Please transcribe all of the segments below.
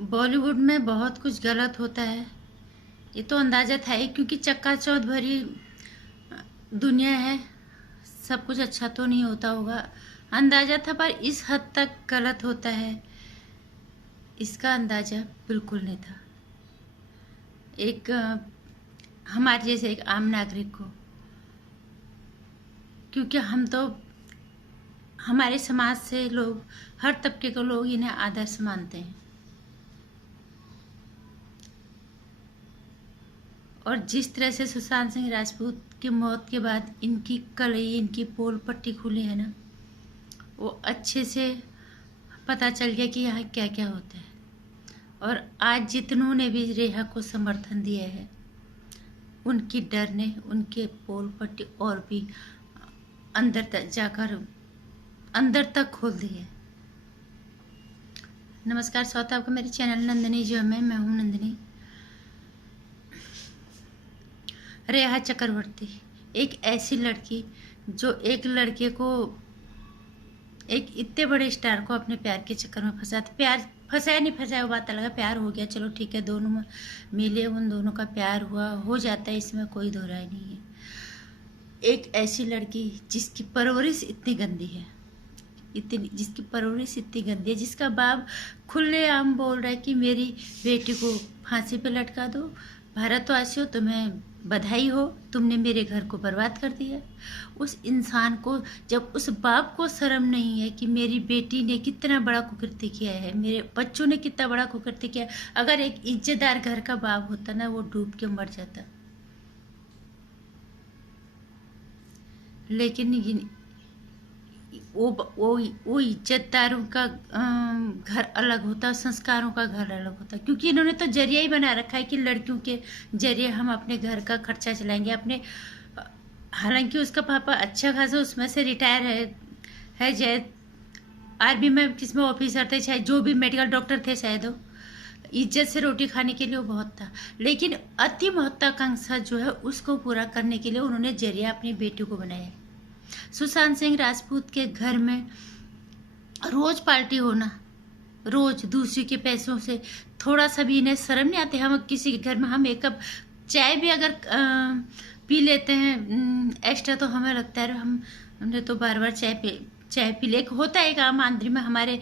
बॉलीवुड में बहुत कुछ गलत होता है। ये तो अंदाजा था ही, क्योंकि चक्काचौंध भरी दुनिया है। सब कुछ अच्छा तो नहीं होता होगा, अंदाजा था, पर इस हद तक गलत होता है इसका अंदाजा बिल्कुल नहीं था। एक हमारे जैसे एक आम नागरिक को, क्योंकि हम तो हमारे समाज से लोग, हर तबके के लोग इन्हें आदर्श मानते हैं। और जिस तरह से सुशांत सिंह राजपूत की मौत के बाद इनकी कलई, इनकी पोल पट्टी खुली है ना, वो अच्छे से पता चल गया कि यहाँ क्या क्या होता है। और आज जितनों ने भी रेहा को समर्थन दिया है, उनकी डर ने उनके पोल पट्टी और भी अंदर तक जाकर अंदर तक खोल दी है। नमस्कार, स्वागत है आपका मेरे चैनल नंदिनी जो मैं हूँ नंदिनी। रेहा चक्रवर्ती एक ऐसी लड़की जो एक लड़के को, एक इतने बड़े स्टार को अपने प्यार के चक्कर में फंसाते, प्यार फंसाया नहीं फंसाया वो बात अलग है, प्यार हो गया चलो ठीक है, दोनों में मिले, उन दोनों का प्यार हुआ, हो जाता है, इसमें कोई दो राय नहीं है। एक ऐसी लड़की जिसकी परवरिश इतनी गंदी है, जिसकी परवरिश इतनी गंदी है, जिसका बाप खुलेआम बोल रहा है कि मेरी बेटी को फांसी पे लटका दो, भारतवासियों तुम्हें बधाई हो, तुमने मेरे घर को बर्बाद कर दिया। उस इंसान को, जब उस बाप को शर्म नहीं है कि मेरी बेटी ने कितना बड़ा कुकृत्य किया है, मेरे बच्चों ने कितना बड़ा कुकृत्य किया है, अगर एक इज्जतदार घर का बाप होता ना, वो डूब के मर जाता। लेकिन वो इज्जतदारों का घर अलग होता, संस्कारों का घर अलग होता, क्योंकि इन्होंने तो जरिया ही बना रखा है कि लड़कियों के जरिए हम अपने घर का खर्चा चलाएंगे अपने। हालांकि उसका पापा अच्छा खासा उसमें से रिटायर है शायद, आर्मी में किसमें ऑफिसर थे, शायद जो भी मेडिकल डॉक्टर थे शायद, वो इज्जत से रोटी खाने के लिए वो बहुत था। लेकिन अति महत्वाकांक्षा जो है उसको पूरा करने के लिए उन्होंने जरिया अपनी बेटी को बनाया। सुशांत सिंह राजपूत के घर में रोज पार्टी होना, रोज दूसरे के पैसों से, थोड़ा सा भी इन्हें शर्म नहीं आती। हम किसी के घर में हम एक कप चाय भी अगर पी लेते हैं एक्स्ट्रा, तो हमें लगता है हमने तो बार बार चाय पी ले। होता है एक आम आदमी में, हमारे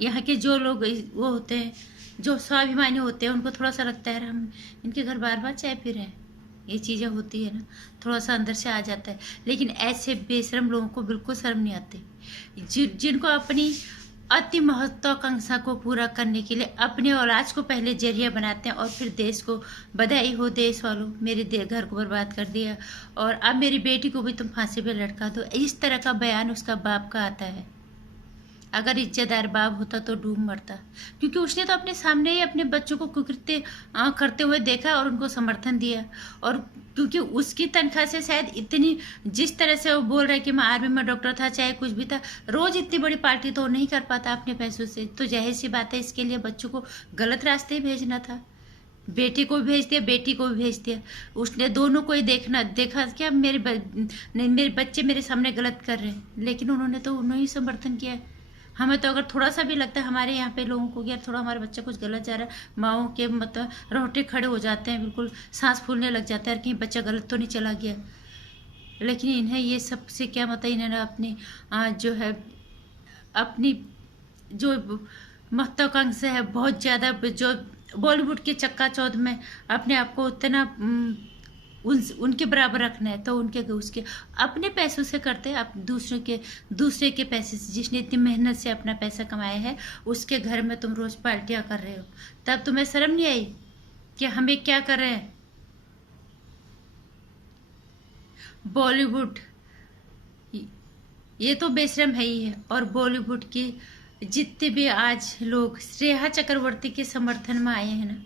यहाँ के जो लोग वो होते हैं, जो स्वाभिमानी होते हैं, उनको थोड़ा सा लगता है हम इनके घर बार बार चाय पी रहे हैं, ये चीज़ें होती है ना, थोड़ा सा अंदर से आ जाता है। लेकिन ऐसे बेशरम लोगों को बिल्कुल शर्म नहीं आती, जिनको अपनी अति महत्वाकांक्षा को पूरा करने के लिए अपने औलाद को पहले जरिया बनाते हैं, और फिर देश को बधाई हो, देश वालों मेरे घर को बर्बाद कर दिया और अब मेरी बेटी को भी तुम फांसी पे लटका दो। इस तरह का बयान उसका बाप का आता है। अगर इज्जतदार बाप होता तो डूब मरता, क्योंकि उसने तो अपने सामने ही अपने बच्चों को कुकृत्य करते हुए देखा और उनको समर्थन दिया। और क्योंकि उसकी तनख्वाह से शायद इतनी, जिस तरह से वो बोल रहा है कि मैं आर्मी में डॉक्टर था, चाहे कुछ भी था, रोज इतनी बड़ी पार्टी तो नहीं कर पाता अपने पैसों से, तो जाहिर सी बात है इसके लिए बच्चों को गलत रास्ते भेजना था। बेटी को भी भेज दिया, बेटी को भी भेज दिया, उसने दोनों को ही देखा क्या मेरे बच्चे मेरे सामने गलत कर रहे हैं, लेकिन उन्होंने तो उन्होंने ही समर्थन किया। हमें तो अगर थोड़ा सा भी लगता है हमारे यहाँ पे लोगों को, यार थोड़ा हमारा बच्चा कुछ गलत जा रहा है, माओ के मतलब रोटे खड़े हो जाते हैं, बिल्कुल सांस फूलने लग जाता है, कहीं बच्चा गलत तो नहीं चला गया। लेकिन इन्हें ये सब से क्या मतलब, इन्होंने अपनी जो है अपनी जो महत्वाकांक्षा है बहुत ज़्यादा, जो बॉलीवुड के चक्काचौंध में अपने आप को उतना उनके बराबर रखना है, तो उसके अपने पैसों से करते हैं। आप दूसरे के पैसे से, जिसने इतनी मेहनत से अपना पैसा कमाया है, उसके घर में तुम रोज पार्टियां कर रहे हो, तब तुम्हें शर्म नहीं आई कि हमें क्या कर रहे हैं। बॉलीवुड ये तो बेशरम है ही है, और बॉलीवुड के जितने भी आज लोग रेहा चक्रवर्ती के समर्थन में आए हैं ना,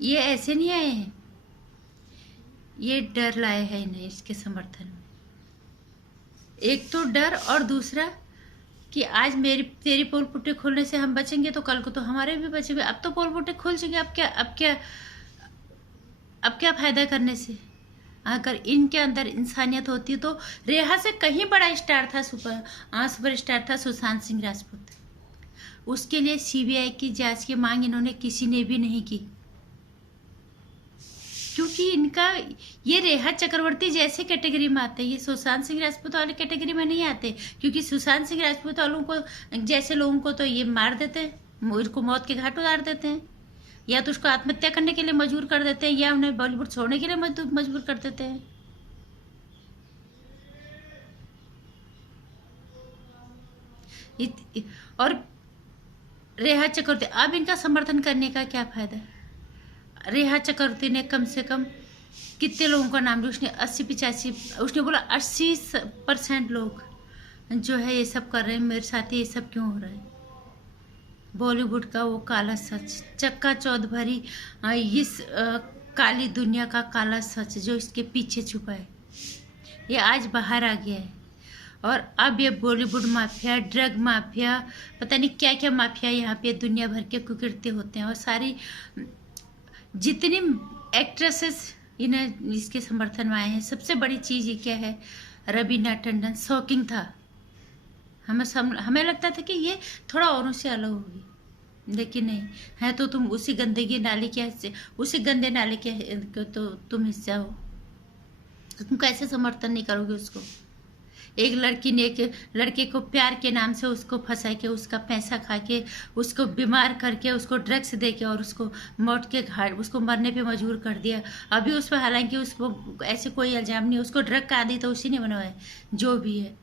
ये ऐसे नहीं आए हैं, ये डर लाए हैं इन्हें इसके समर्थन में। एक तो डर, और दूसरा कि आज तेरी पोल पुट्टे खोलने से हम बचेंगे तो कल को तो हमारे भी बचेंगे। अब तो पोल पुट्टे खुल चुके, अब क्या फायदा करने से। अगर इनके अंदर इंसानियत होती तो रेहा से कहीं बड़ा स्टार था, सुपर स्टार था सुशांत सिंह राजपूत। उसके लिए सीबीआई की जांच की मांग इन्होंने किसी ने भी नहीं की, क्योंकि इनका ये रेहा चक्रवर्ती जैसे कैटेगरी में आते हैं, ये सुशांत सिंह राजपूत वाले कैटेगरी में नहीं आते, क्योंकि सुशांत सिंह राजपूत वालों को जैसे लोगों को तो ये मार देते हैं, उनको मौत के घाट उतार देते हैं, या तो उसको आत्महत्या करने के लिए मजबूर कर देते हैं, या उन्हें बॉलीवुड छोड़ने के लिए मजबूर कर देते हैं। और रेहा चक्रवर्ती, अब इनका समर्थन करने का क्या फायदा? रेहा चक्रवर्ती ने कम से कम कितने लोगों का नाम लिया, उसने 80-85, उसने बोला 80% लोग जो है ये सब कर रहे हैं, मेरे साथ ये सब क्यों हो रहा है। बॉलीवुड का वो काला सच, चक्का चौध भरी इस काली दुनिया का काला सच जो इसके पीछे छुपा है, ये आज बाहर आ गया है। और अब ये बॉलीवुड माफिया, ड्रग माफिया, पता नहीं क्या क्या माफिया यहाँ पे दुनिया भर के कुकृत्य होते हैं, और सारी जितनी एक्ट्रेसेस इन्हें इसके समर्थन में आए हैं। सबसे बड़ी चीज़ ये क्या है, रवीना टंडन शॉकिंग था, हमें लगता था कि ये थोड़ा औरों से अलग होगी, लेकिन नहीं है। तो तुम उसी गंदगी नाले के हिस्से, उसी गंदे नाले के तो तुम हिस्सा हो, तो तुम कैसे समर्थन नहीं करोगे उसको? एक लड़की ने एक लड़के को प्यार के नाम से उसको फंसा के, उसका पैसा खा के, उसको बीमार करके, उसको ड्रग्स दे के, और उसको मौत के घाट, उसको मरने पे मजबूर कर दिया। अभी उस पर हालांकि उसको ऐसे कोई इल्जाम नहीं, उसको ड्रग का आदी तो उसी ने बनवाया है, जो भी है।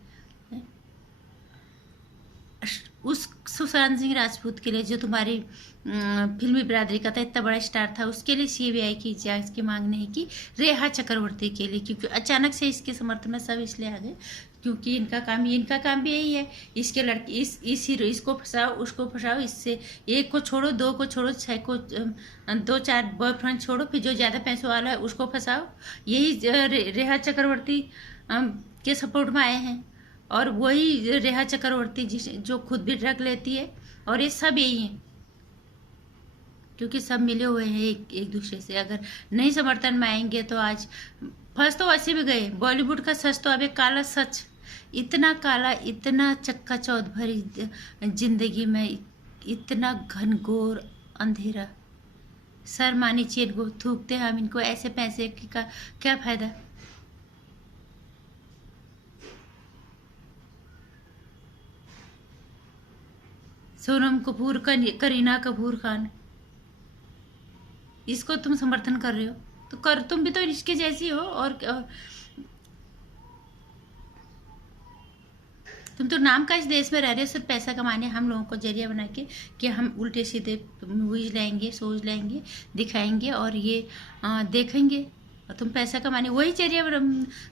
उस सुशांत सिंह राजपूत के लिए, जो तुम्हारी फिल्मी बिरादरी का था, इतना बड़ा स्टार था, उसके लिए सीबीआई की जांच की मांग नहीं की। रेहा चक्रवर्ती के लिए, क्योंकि अचानक से इसके समर्थन में सब इसलिए आ गए, क्योंकि इनका काम भी यही है, इसके लड़के इस हीरो, इसको फंसाओ, उसको फंसाओ, इससे एक को छोड़ो, दो को छोड़ो, 6 को 2-4 बॉयफ्रेंड छोड़ो, फिर जो ज़्यादा पैसों वाला है उसको फंसाओ। यही रेहा चक्रवर्ती के सपोर्ट में आए हैं, और वही रेहा चक्रवर्ती जो खुद भी ड्रग लेती है, और ये सब यही हैं, क्योंकि सब मिले हुए हैं एक दूसरे से। अगर नहीं समर्थन में आएंगे तो आज फंस तो वैसे भी गए। बॉलीवुड का सच तो अब एक काला सच, इतना काला, इतना चक्का चौध भरी जिंदगी में, इतना घनघोर अंधेरा, सर मानी चेन को थूकते हम इनको, ऐसे पैसे का क्या फायदा? सोनम कपूर, करीना कपूर खान, इसको तुम समर्थन कर रहे हो, तो कर, तुम भी तो इसके जैसी हो। और तुम तो नाम का इस देश में रह रहे हो, सिर्फ पैसा कमाने, हम लोगों को जरिया बना के कि हम उल्टे सीधे मूवीज लाएंगे, सोच लाएंगे, दिखाएंगे, और ये देखेंगे, और तुम पैसा कमाने, वही जरिया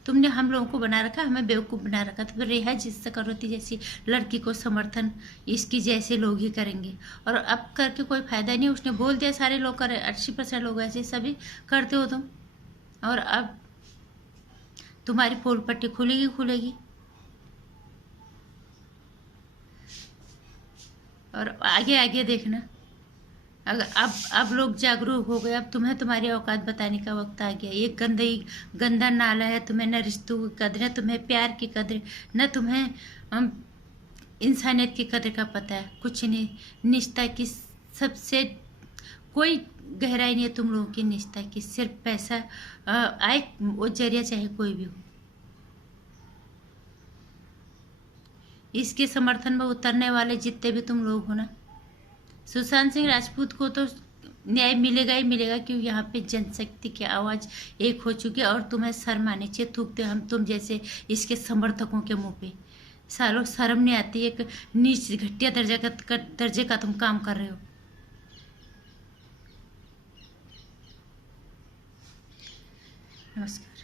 तुमने हम लोगों को बना रखा, हमें बेवकूफ़ बना रखा। तो फिर रेहा चक्रवर्ती जैसी लड़की को समर्थन इसकी जैसे लोग ही करेंगे, और अब करके कोई फायदा नहीं। उसने बोल दिया सारे लोग कर, 80% लोग ऐसे सभी करते हो तुम, और अब तुम्हारी पोल पट्टी खुलेगी। और आगे आगे देखना, अगर अब लोग जागरूक हो गए, अब तुम्हें तुम्हारी औकात बताने का वक्त आ गया। ये गंदा नाला है, तुम्हें न रिश्तों की कदर है, तुम्हें प्यार की कदर, न तुम्हें इंसानियत की कदर का पता है, कुछ नहीं। निष्ठा की सबसे कोई गहराई नहीं है तुम लोगों की निष्ठा की, सिर्फ पैसा आए वो जरिया, चाहे कोई भी हो। इसके समर्थन में उतरने वाले जितने भी तुम लोग हो ना, सुशांत सिंह राजपूत को तो न्याय मिलेगा ही मिलेगा, क्योंकि यहाँ पे जनशक्ति की आवाज़ एक हो चुकी है, और तुम्हें शर्म आनी चाहिए, थूकते हम तुम जैसे इसके समर्थकों के मुंह पे। सालों शर्म नहीं आती, एक नीच घटिया दर्जे का तुम काम कर रहे हो। नमस्कार।